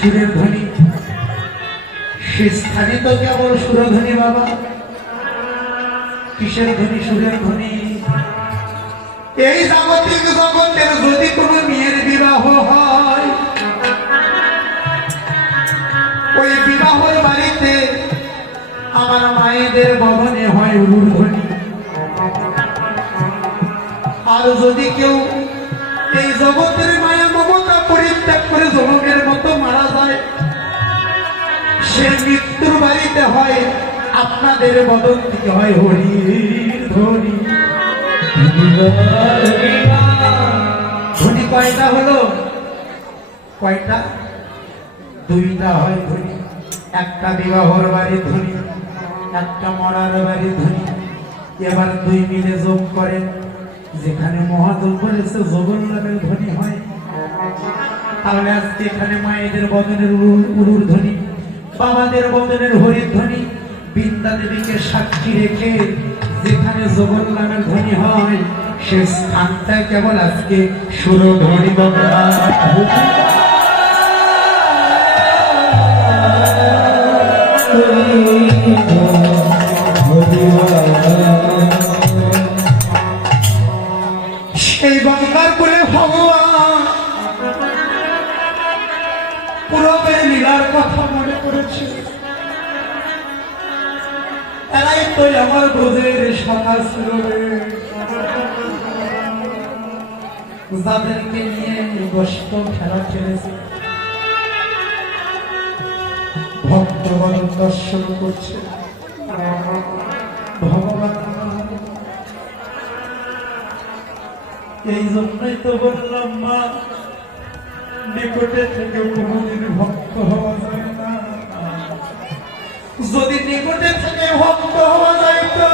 সুরের ধ্বনি সে স্থানে তো কেবল সুরধ্বনি বাবা। কিসের ধ্বনি? সুরের ধ্বনি। এই জাগতিক জগতের যদি কোনো মেয়ের বিবাহ হয়, ওই বিবাহের বাড়িতে আমার মায়েদের বদনে হয় উলুর ধ্বনি। আর যদি কেউ এই জগতের মায়া মমতা পরিত্যাগ করে জনমের মতো মারা যায়, সে মৃত্যুর বাড়িতে হয় আপনাদের বদন থেকে হয় হরির ধ্বনি। ধ্বনি কয়টা হলো? কয়টা? দুইটা হয় ধ্বনি। একটা বিবাহর বাড়ির ধ্বনি, একটা মরার বাড়ির ধ্বনি। এবার দুই মিলে যোগ করেন, যেখানে মহাযোগ করেছে যোগন নামের ধ্বনি হয়। তাহলে আজকে এখানে মায়েদের বদনের উরুর ধ্বনি, বাবাদের বদনের হরির ধ্বনি, বিদ্যা দেবীকে সাক্ষী রেখে যেখানে যোগন নামের ধ্বনি হয়, সে স্থানটা কেবল আজকে সুরধ্বনি বাবা। সেই গঙ্গার কোলে ভগবান পুরবের লীলার কথা মনে করেছে। এরাই তো আমার বোঝের সকাল সুরবে, যাদেরকে নিয়ে বস্ত খেলা খেলেছে, ভক্তগণ দর্শন করছে ভগবান। এই জন্যই তো বললাম মা, নিকটে থেকে কোনদিন ভক্ত হওয়া যায় না। যদি নিকটে থেকে ভক্ত হওয়া যায় তো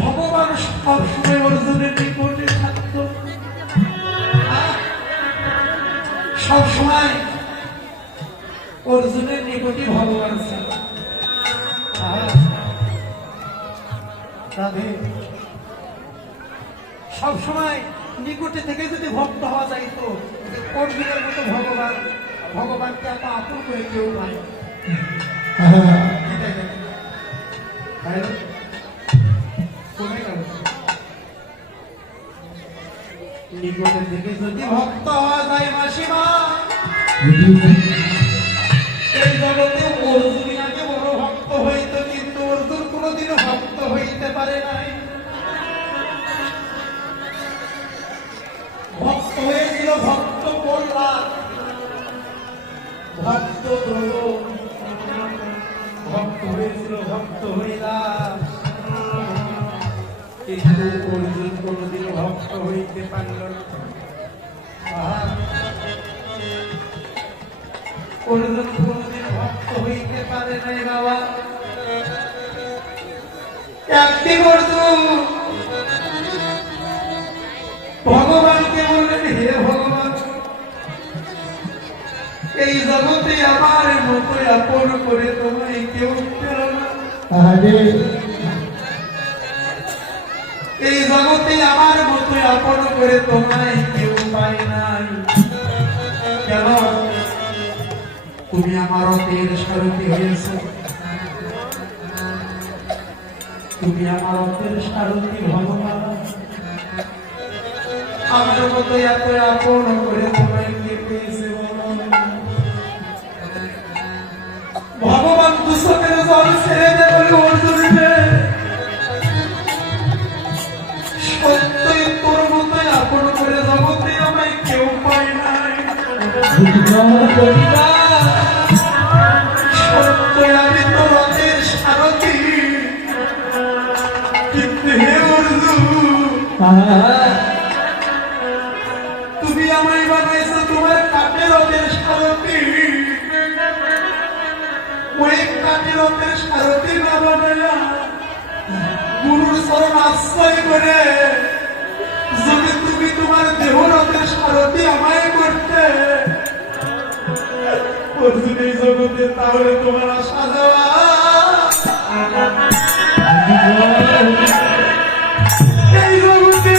ভগবান সবসময় অর্জুনের নিকটে থাকত। সবসময় অর্জুনের নিকটে ভগবান ছিল। সব সময় নিকটে থেকে যদি ভক্ত হওয়া যায় তো অর্জুনের মতো ভগবানকে এত আপন করে কেউ পায়। নিকটে থেকে যদি ভক্ত হওয়া যায় মাসিমা, এই জগতে অর্জুন আগে বড় ভক্ত হইত, কিন্তু অর্জুন কোনদিনও ভক্ত হইতে পারে নাই। ভক্ত হয়েছিল ভক্ত প্রহ্লাদ, ভক্ত ধ্রুব, ভক্ত হয়েছিল ভক্ত হরিদাস, কিন্তু অর্জুন কোনদিন ভক্ত হইতে পারল না। অর্জুন কোনদিন ভক্ত হইতে পারে নাই বাবা। একদিন অর্জুন ভগবানকে বললেন, হে ভগবান, এই জগতে আমার মতো আপন করে তোমায় কেউ পেল না। এই জগতে আমার মতো আপন করে তোমায় কেউ পায় নাই। কেন? তুমি আমার অতের সারথি হয়েছ, তুমি আমার অতের সারথি ভগবান। আমার মতো এত আপন করে তোমায় কে পেয়েছে ভগবান? দুঃখের জল ছেড়ে দে বলে অর্জুনকে, সত্যই তোর মতোই আপন করে জগতে আমায় কেউ পায় নাই। সত্যই আমি তো রথের সারথি, কিন্তু হে অর্জুন, তুমি আমায় বানাইছো তোমার কাঠের রথের সারথি। ওই কাঠের রথের সারথি না বানাইয়া গুরুর চরণ আশ্রয় করে যদি তুমি তোমার দেহ রথের সারথি আমায় করতে, অর্জুন এই জগতে, তাহলে তোমার আসা যাওয়া এই জগতে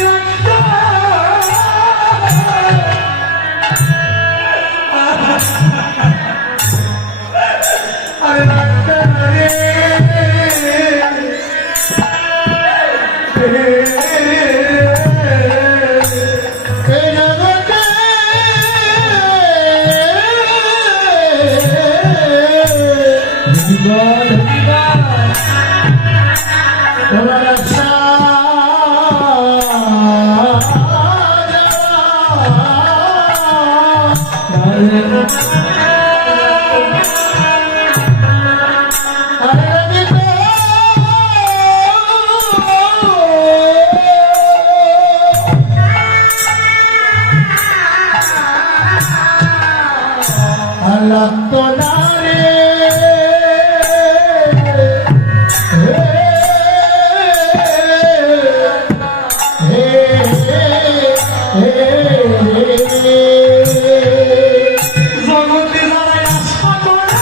লাগতো না রে জগতে যারা আশা করে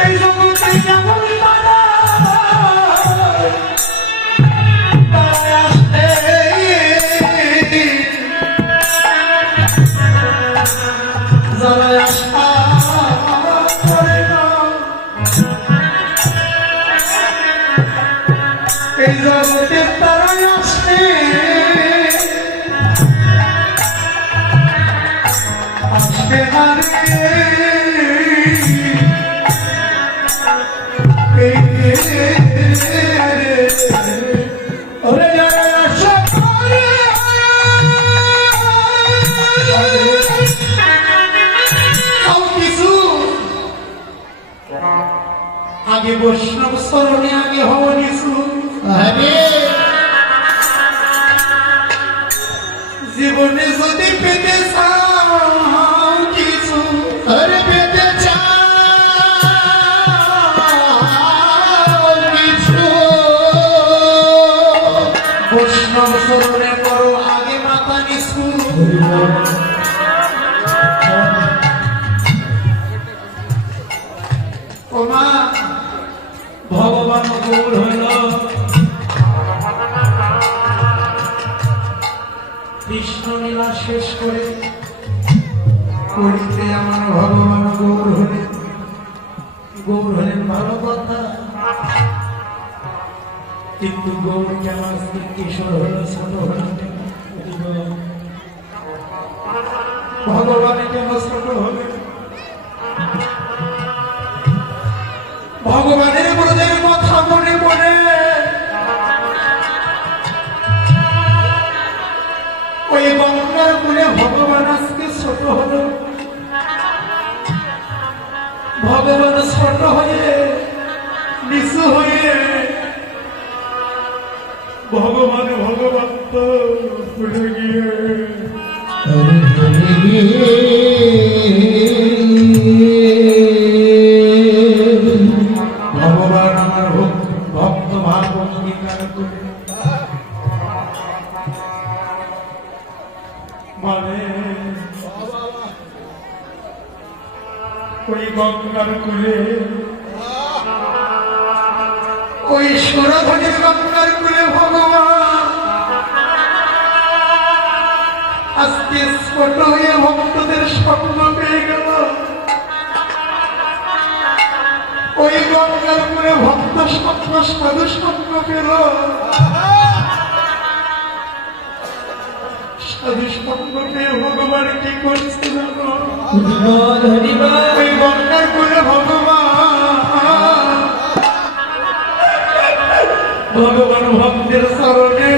এই জগতে যেমন এই জগতে তারা আসে আসে না রে যারা আশা করে কিছু আগে বৈষ্ণব স্মরণে আগে হওয়া কিছু জীবনে যদি পেতে চাও কিছু পেতে চাও কিছু বৈষ্ণব স্মরণে করো আগে মাথা নিছু ওমা ভগবান গৌর হইল কৃষ্ণ লীলা শেষ করে করিতে আমার ভগবান গৌর হলেন ভালো কথা, কিন্তু গৌর কেন আজকে কিশোর হল ছোট হল ভগবানের কেন ছোট হলে ভগবানের গুরুদের কথা মনে পড়ে ওই গঙ্গার মনে ভগবান আজকে ছোট হলো ভগবান ছোট হয়ে নিচু হয়ে ভগবান তো ভুলে গিয়ে ভগবান আমার ভক্ত ভাব অঙ্গীকার করে মানে ওই গঙ্গার কুলে ওই সুরধনের গঙ্গার কুলে ভগবান আজকে ছোট হয়ে ভক্তদের স্বপ্ন পেয়ে গেল ওই গঙ্গার কুলে ভক্ত স্বপ্ন সাধু স্বপ্ন পেল সাধু স্বপ্ন পেয়ে ভগবান কি করছে জানো ওই গঙ্গার কুলে ভগবান ভক্তের চরণে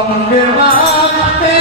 অঙ্গে মাতে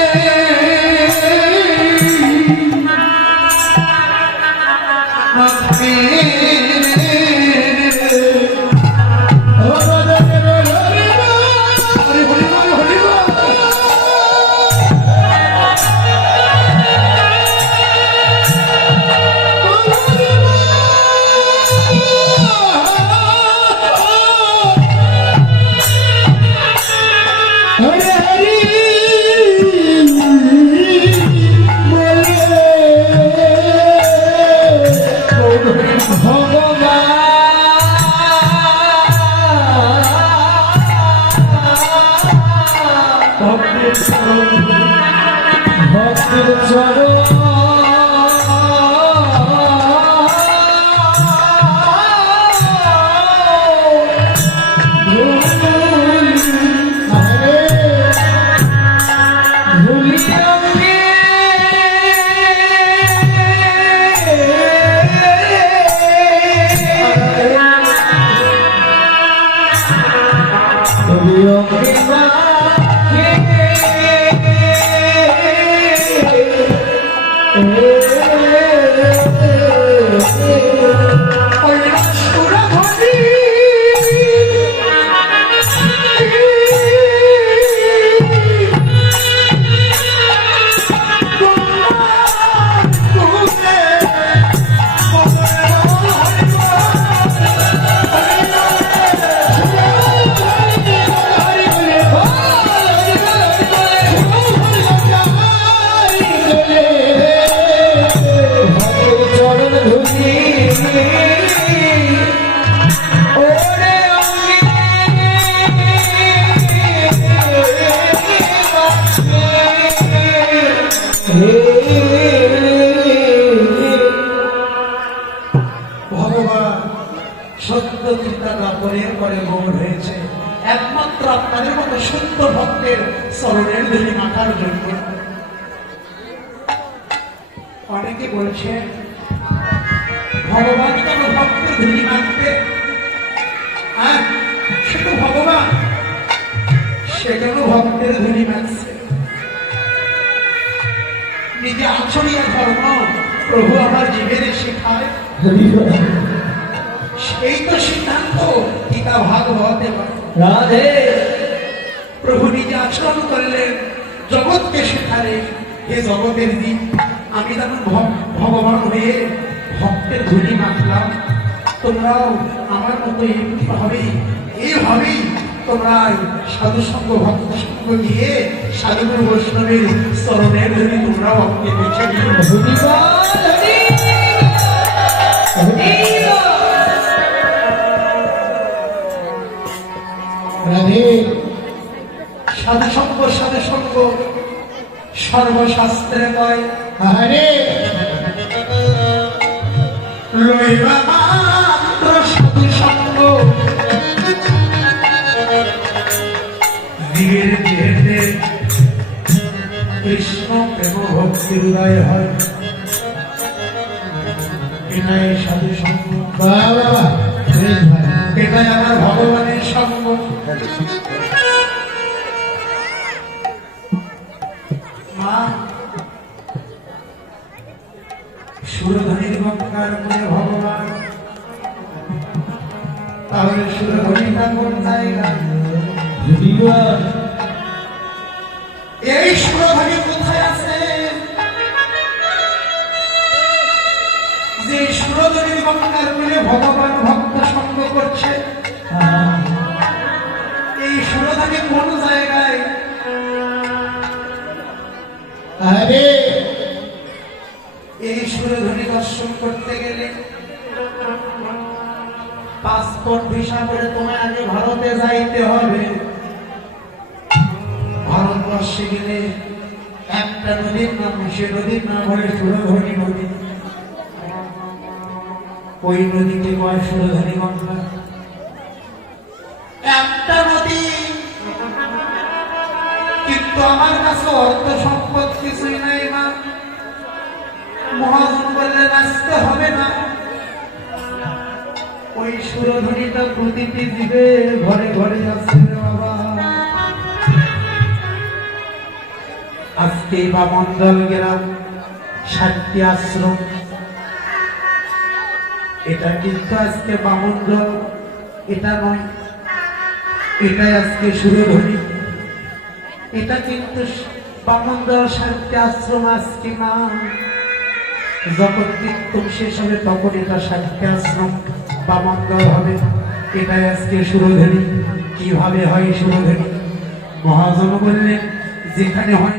একমাত্র আপনাদের মতো সত্য ভক্তের চরণের ধুলি মাথার জন্য। অনেকে বলছে ভগবান কেন ভক্তের ধুলি মাখতে? সে তো ভগবান, সে কেন ভক্তের ধুলি মাখছে? নিজে আচরণীয় ধর্ম প্রভু আমার জীবনে শেখায়, সেই তো সিদ্ধান্ত গীতা ভাগবতে রাধে। প্রভু নিজে আচরণ করলেন, জগৎকে শেখালেন, এ জগতের দিন আমি তখন ভগবান হয়ে ভক্তের ধুলি মাখলাম, তোমরাও আমার মতো এইভাবেই তোমরা সাধু সঙ্গ ভক্ত সঙ্গ দিয়ে সাধুগুরু বৈষ্ণবের চরণের ধুলি তোমরাও আমাকে বেছে নিও। সাধু সঙ্গ সর্বশাস্ত্রে কয়, আরে লইবা মাত্র সাধু সঙ্গ, জীবের দেহে কৃষ্ণ প্রেম ভক্তির উদয় হয়, এটাই সাধু সঙ্গ, এটাই আমার ভগবানের সঙ্গ। সুরধ্বনির গঙ্গার মনে ভগবান, তাহলে সুরধ্বনিটা কোন জায়গা? এই সুরধ্বনি কোথায় আছে? যে সুরধ্বনির গঙ্গার মনে ভগবান ভক্ত সঙ্গ করছে, এই সুরধ্বনি কোন জায়গায়? আরে এই সুরধ্বনি দর্শন করতে গেলে পাসপোর্ট ভিসা করে তোমায় আগে ভারতে যাইতে হবে। ভারতবর্ষে গেলে একটা নদীর নাম, সে নদীর নাম হলে সুরধ্বনি নদী। ওই নদীকে কয় সুরধ্বনি গঙ্গা। একটা নদী, কিন্তু আমার কাছে অর্থ সম্পদ কিছুই নাই মা। মহাজন বললে নাচতে হবে না, ওই সুরধ্বনিটা প্রতিটি জীবে ঘরে ঘরে যাচ্ছে বাবা। আজকে বামন্ডল গেলাম 60টি আশ্রম। এটা কিন্তু আজকে বামন্ডল, এটা নয়, এটাই আজকে সুরধ্বনি। এটা কিন্তু বামন্ডল 60টি আশ্রম আজকে না। যখন কীর্তন শেষ হবে তখন এটা 60টি আশ্রম বামন্ডল হবে। এটাই আজকে সুরধ্বনি। কিভাবে হয় সুরধ্বনি? মহাজন বললেন যেখানে হয়